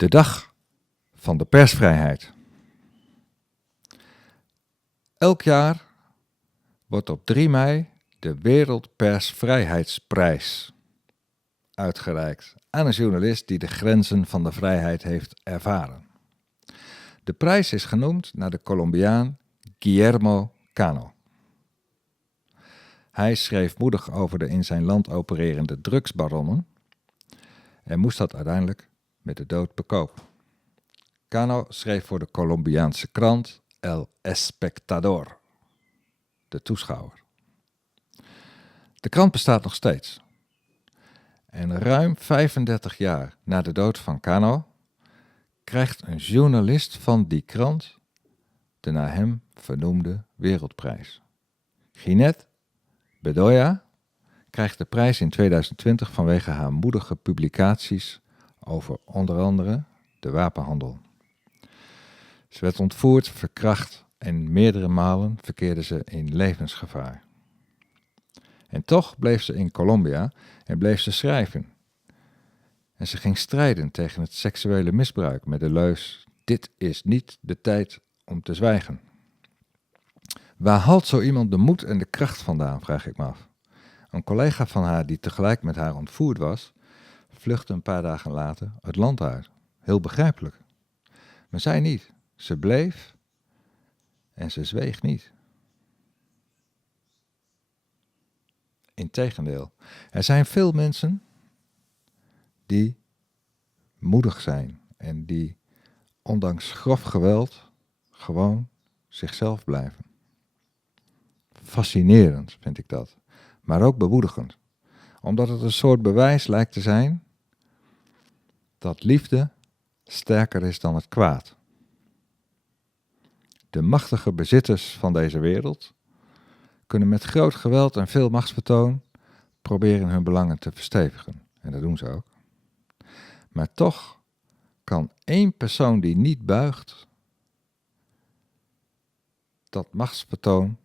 De dag van de persvrijheid. Elk jaar wordt op 3 mei de wereldpersvrijheidsprijs uitgereikt aan een journalist die de grenzen van de vrijheid heeft ervaren. De prijs is genoemd naar de Colombiaan Guillermo Cano. Hij schreef moedig over de in zijn land opererende drugsbaronnen en moest dat uiteindelijk met de dood bekopen. Cano schreef voor de Colombiaanse krant Espectador, de toeschouwer. De krant bestaat nog steeds. En ruim 35 jaar na de dood van Cano krijgt een journalist van die krant de naar hem vernoemde wereldprijs. Jineth Bedoya krijgt de prijs in 2020 vanwege haar moedige publicaties over onder andere de wapenhandel. Ze werd ontvoerd, verkracht en meerdere malen verkeerde ze in levensgevaar. En toch bleef ze in Colombia en bleef ze schrijven. En ze ging strijden tegen het seksuele misbruik met de leus: dit is niet de tijd om te zwijgen. Waar haalt zo iemand de moed en de kracht vandaan, vraag ik me af. Een collega van haar die tegelijk met haar ontvoerd was, vluchtte een paar dagen later het land uit. Heel begrijpelijk. Maar zij niet. Ze bleef en ze zweeg niet. Integendeel, er zijn veel mensen die moedig zijn en die ondanks grof geweld gewoon zichzelf blijven. Fascinerend vind ik dat, maar ook bemoedigend, omdat het een soort bewijs lijkt te zijn dat liefde sterker is dan het kwaad. De machtige bezitters van deze wereld kunnen met groot geweld en veel machtsvertoon proberen hun belangen te verstevigen. En dat doen ze ook. Maar toch kan één persoon die niet buigt dat machtsvertoon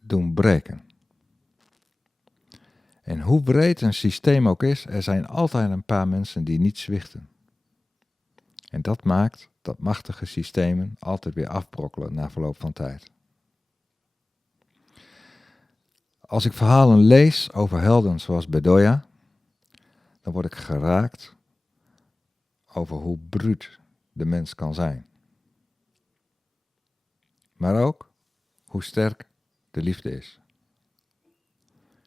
doen breken. En hoe breed een systeem ook is, er zijn altijd een paar mensen die niet zwichten. En dat maakt dat machtige systemen altijd weer afbrokkelen na verloop van tijd. Als ik verhalen lees over helden zoals Bedoya, dan word ik geraakt over hoe bruut de mens kan zijn. Maar ook hoe sterk de liefde is.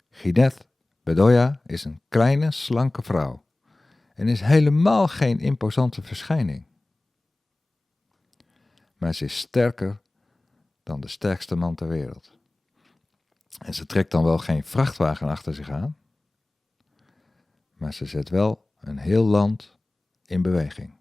Jineth Bedoya is een kleine, slanke vrouw en is helemaal geen imposante verschijning. Maar ze is sterker dan de sterkste man ter wereld. En ze trekt dan wel geen vrachtwagen achter zich aan, maar ze zet wel een heel land in beweging.